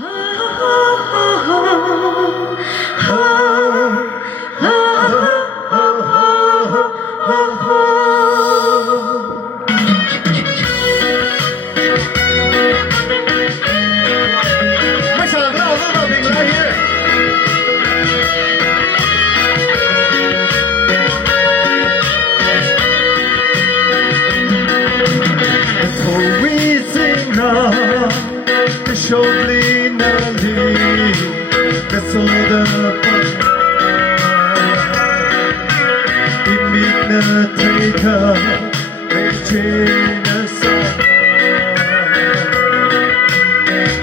ไม่ฉลองเราเรื่องเพลงอะไรเฮีย โชคลีนาลีกระโซดาปังอิมิกนาเทคาเรเจนาซา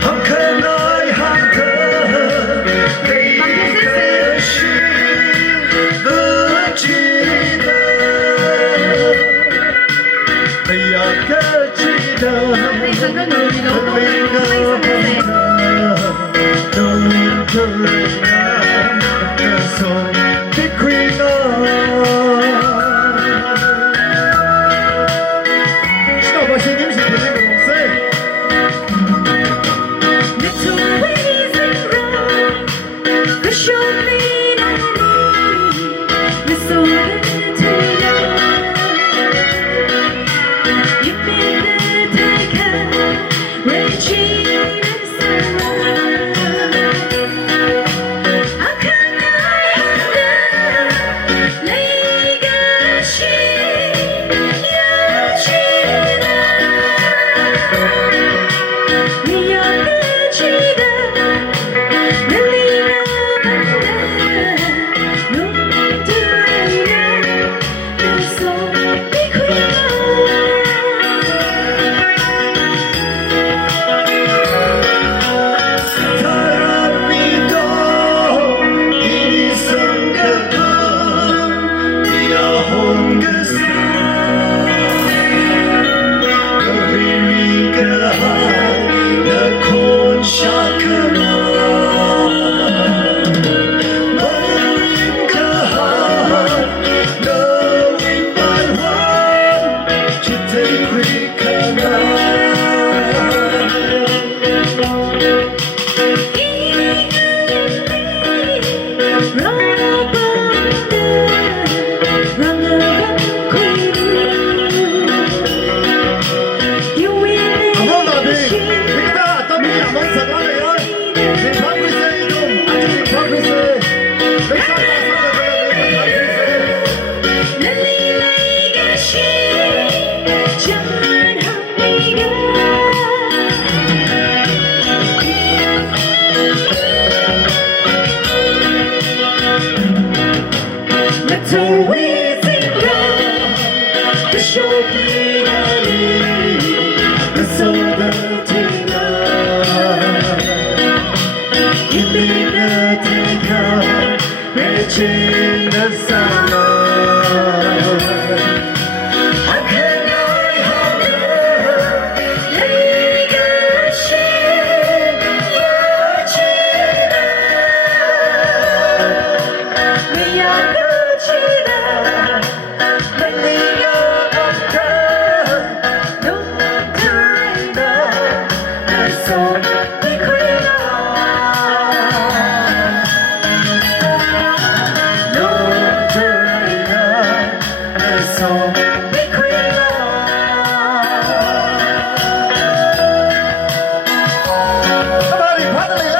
ฮัมคานายฮัมคาเฮเคชิเดจินาเฮียกะจินา 整个女流动非常的Somebody,